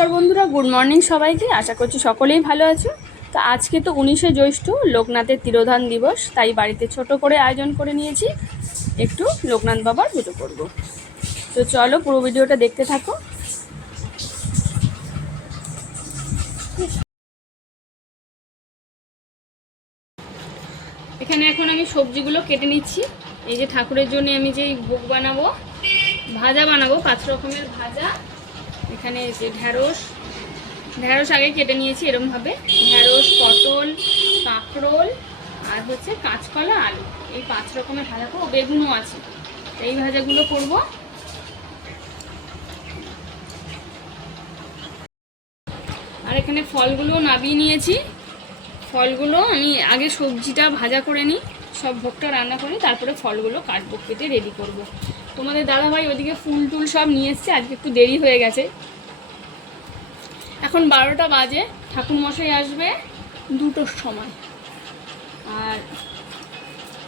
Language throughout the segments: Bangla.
নমস্কার বন্ধুরা, গুড মর্নিং সবাইকে। আশা করছি সকলেই ভালো আছো। তো আজকে তো উনিশে জ্যৈষ্ঠ, লোকনাথের তিরোধান দিবস। তাই বাড়িতে ছোট করে আয়োজন করে নিয়েছি। একটু লোকনাথ বাবার পুজো করব। তো চলো পুরো ভিডিওটা দেখতে থাকো। এখানে এখন আমি সবজিগুলো কেটে নিচ্ছি। এই যে ঠাকুরের জন্য আমি যে ভোগ বানাবো, ভাজা বানাবো, পাঁচ রকমের ভাজা। এখানে যে ঢ্যাঁড়স। ঢ্যাঁড়স আগে কেটে নিয়েছি এরমভাবে। ঢ্যাঁড়স, পটল, কাঁকরোল আর হচ্ছে কাঁচকলা, আলু। এই পাঁচ রকমের ভাজা করব, বেগুনও আছে। এই ভাজাগুলো করব। আর এখানে ফলগুলো নাবিয়ে নিয়েছি। ফলগুলো আমি আগে সবজিটা ভাজা করে নিই, সব ভোগটা রান্না করে তারপরে ফলগুলো কাটবো, কেটে রেডি করব। তোমাদের দাদাভাই ওদিকে ফুল টুল সব নিয়ে এসছে, আজকে একটু দেরি হয়ে গেছে। এখন বারোটা বাজে ঠাকুর মশাই আসবে দুটোর সময়। আর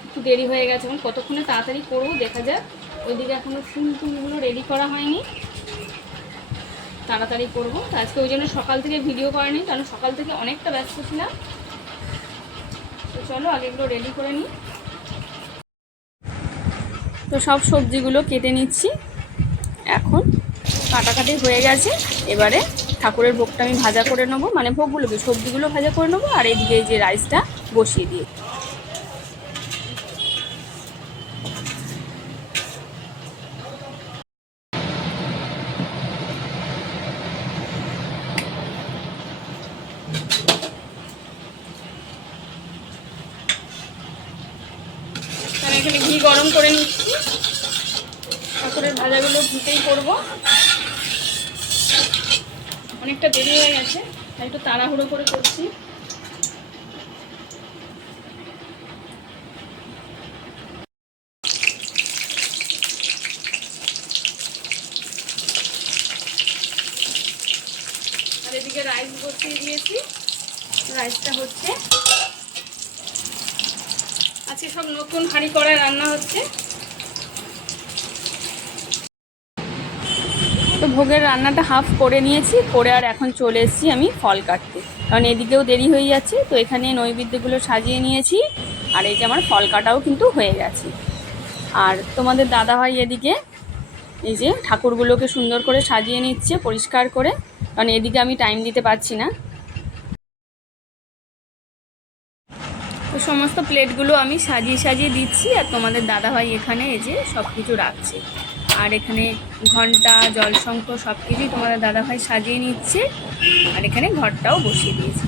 একটু দেরি হয়ে গেছে, এখন কতক্ষণে তাড়াতাড়ি করব দেখা যাক। ওইদিকে এখনও ফুল টুলগুলো রেডি করা হয়নি। তাড়াতাড়ি করব। আজকে ওই জন্য সকাল থেকে ভিডিও করেনি, কারণ সকাল থেকে অনেকটা ব্যস্ত ছিলাম। তো চলো আগে এগুলো রেডি করে নিই। তো সব সবজিগুলো কেটে নিচ্ছি। এখন কাটাকাটি হয়ে গেছে। এবারে ঠাকুরের ভোগটা আমি ভাজা করে নেব। মানে ভোগগুলোকে সবজিগুলো ভাজা করে নেব আর এদিকে এই যে রাইসটা বসিয়ে দিয়ে ঘি গরম করে নিচ্ছি। ঠাকুরের ভাজাগুলো ঘিতেই করব। অনেকটা দেরি হয়ে গেছে, তাই একটু তাড়াহুড়ো করে করছি। আর এদিকে রাইস দিয়েছি। রাইসটা হচ্ছে। আজকে সব নতুন হাঁড়ি করায় রান্না হচ্ছে। তো ভোগের রান্নাটা হাফ করে নিয়েছি, করে আর এখন চলে এসেছি আমি ফল কাটতে। কারণ এদিকেও দেরি হয়ে যাচ্ছে, তো এখানে নৈবেদ্যগুলো সাজিয়ে নিয়েছি, আর এই যে আমার ফল কাটাও কিন্তু হয়ে গেছে। আর তোমাদের দাদাভাই এদিকে, এই যে ঠাকুরগুলোকে সুন্দর করে সাজিয়ে নিচ্ছে, পরিষ্কার করে। কারণ এদিকে আমি টাইম দিতে পারছি না। তো সমস্ত প্লেটগুলো আমি সাজিয়ে সাজিয়ে দিচ্ছি, আর তোমাদের দাদাভাই এখানে এই যে সব কিছু রাখছে। আর এখানে ঘণ্টা জল জলশঙ্খ সব কিছুই তোমাদের দাদাভাই সাজিয়ে নিচ্ছে। আর এখানে ঘরটাও বসিয়ে দিয়েছে।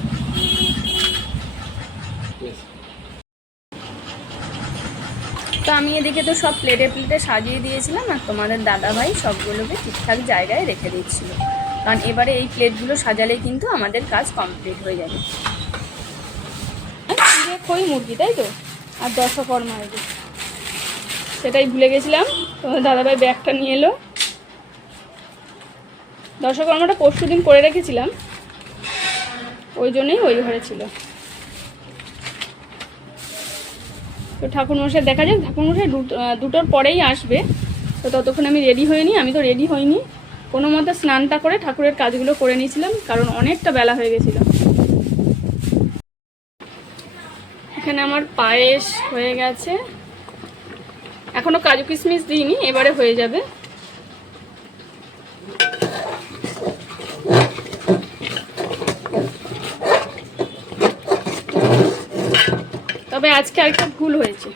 তো আমি এদিকে তো সব প্লেটে প্লেটে সাজিয়ে দিয়েছিলাম আর তোমাদের দাদাভাই সবগুলোকে ঠিকঠাক জায়গায় রেখে দিচ্ছিল। কারণ এবারে এই প্লেটগুলো সাজালেই কিন্তু আমাদের কাজ কমপ্লিট হয়ে যাবে। খই মুরগি, তাই তো? আর দশকর্মা যে। সেটাই ভুলে গেছিলাম। তোমার দাদাভাই ব্যাগটা নিয়ে এলো। দশকর্মাটা পরশু দিন করে রেখেছিলাম। ওই জন্যই ওই ঘরে ছিল। তো ঠাকুরমশাই দেখা যাক, ঠাকুরমশাই দুটো দুটোর পরেই আসবে। তো ততক্ষণ আমি রেডি হইনি, আমি তো রেডি হইনি। কোনো মতে স্নানটা করে ঠাকুরের কাজগুলো করে নিয়েছিলাম, কারণ অনেকটা বেলা হয়ে গেছিল। এখানে আমার পায়েস হয়ে গেছে। এখনও কাজু কিশমিশ দিইনি, এবারে হয়ে যাবে। তবে আজকে আরেকটা ভুল হয়েছে।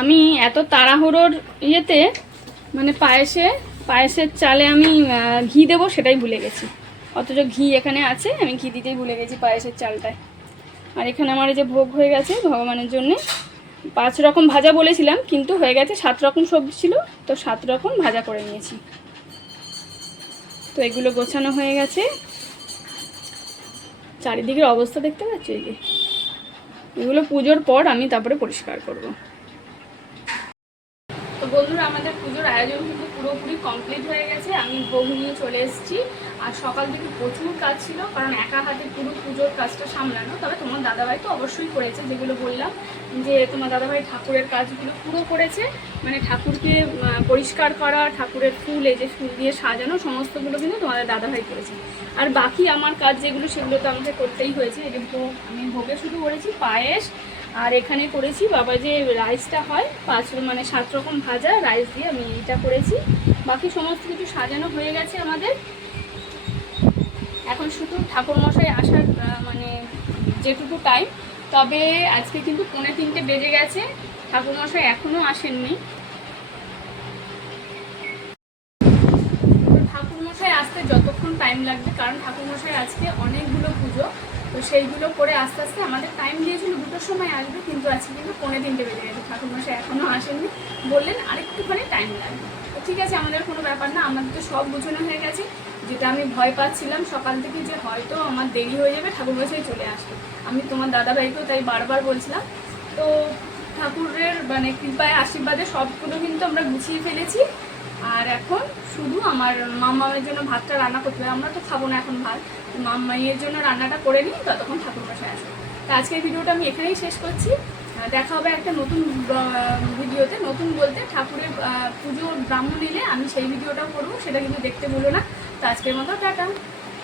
আমি এত তাড়াহুড়োর ইয়েতে মানে পায়েসে, পায়েসের চালে আমি ঘি দেবো সেটাই ভুলে গেছি। অথচ ঘি এখানে আছে, আমি ঘি দিতেই ভুলে গেছি পায়েসের চালটায়। আর এখানে আমার এই যে ভোগ হয়ে গেছে ভগবানের জন্যে। পাঁচ রকম ভাজা বলেছিলাম, কিন্তু হয়ে গেছে সাত রকম সবজি ছিল, তো সাত রকম ভাজা করে নিয়েছি। তো এগুলো গোছানো হয়ে গেছে। চারিদিকের অবস্থা দেখতে পাচ্ছি এই যে? এগুলো পুজোর পর আমি তারপরে পরিষ্কার করব। তো বন্ধুরা, আমাদের পুজোর আয়োজন কিন্তু পুরোপুরি কমপ্লিট হয়ে গেছে, আমি ভোগ নিয়ে চলে এসেছি। আর সকাল থেকে প্রচুর কাজ ছিল, কারণ একা হাতে পুরো পুজোর কাজটা সামলানো। তবে তোমার দাদাভাই তো অবশ্যই করেছে, যেগুলো বললাম, যে তোমার দাদাভাই ঠাকুরের কাজগুলো পুরো করেছে। মানে ঠাকুরকে পরিষ্কার করা, ঠাকুরের ফুল, এই যে ফুল দিয়ে সাজানো, সমস্তগুলো কিন্তু তোমাদের দাদাভাই করেছে। আর বাকি আমার কাজ যেগুলো, সেগুলো তো আমাকে করতেই হয়েছে। এই ভোগ, আমি ভোগে শুধু করেছি পায়েস আর এখানে করেছি, বাবা যে রাইসটা হয়, পাঁচ মানে সাত রকম ভাজা রাইস দিয়ে আমি এইটা করেছি। বাকি সমস্ত কিছু সাজানো হয়ে গেছে আমাদের। এখন শুধু ঠাকুরমশাই আসার মানে যেটুকু টাইম তবে আজকে কিন্তু পৌনে তিনটে বেজে গেছে। ঠাকুরমশাই এখনও আসেননি। ঠাকুরমশাই আসতে যতক্ষণ টাইম লাগবে, কারণ ঠাকুরমশাই আজকে অনেকগুলো পুজো। তো সেইগুলো করে আস্তে আস্তে আমাদের টাইম দিয়েছিল, দুটোর সময় আসবে, কিন্তু আজকে কিন্তু পৌনে তিনটে বেজে গেছে। ঠাকুরমশাই এখনও আসেননি। বললেন আরেকটুখানি টাইম লাগবে। তো ঠিক আছে, আমাদের কোনো ব্যাপার না, আমাদের তো সব গুছানো হয়ে গেছে। যেটা আমি ভয় পাচ্ছিলাম, সকাল থেকে যে হয়তো আমার দেরি হয়ে যাবে ঠাকুরমশাই চলে আসবে। আমি তোমার দাদাভাইকেও তাই বারবার বলছিলাম। তো ঠাকুরের মানে কৃপায়, আশীর্বাদে সবগুলো কিন্তু আমরা গুছিয়ে ফেলেছি। আর এখন শুধু আমার মামামের জন্য ভাতটা রান্না করতে হবে। আমরা তো খাব না এখন ভাত। মামাইয়ের জন্য রান্নাটা করে নিই, ততক্ষণ ঠাকুর বসে আসবে। তো আজকের ভিডিওটা আমি এখানেই শেষ করছি। দেখা হবে একটা নতুন ভিডিওতে। নতুন বলতে ঠাকুরের পুজো ব্রাহ্মণ নিলে আমি সেই ভিডিওটাও করব, সেটা কিন্তু দেখতে বলো না। তো আজকের মতো টাটা।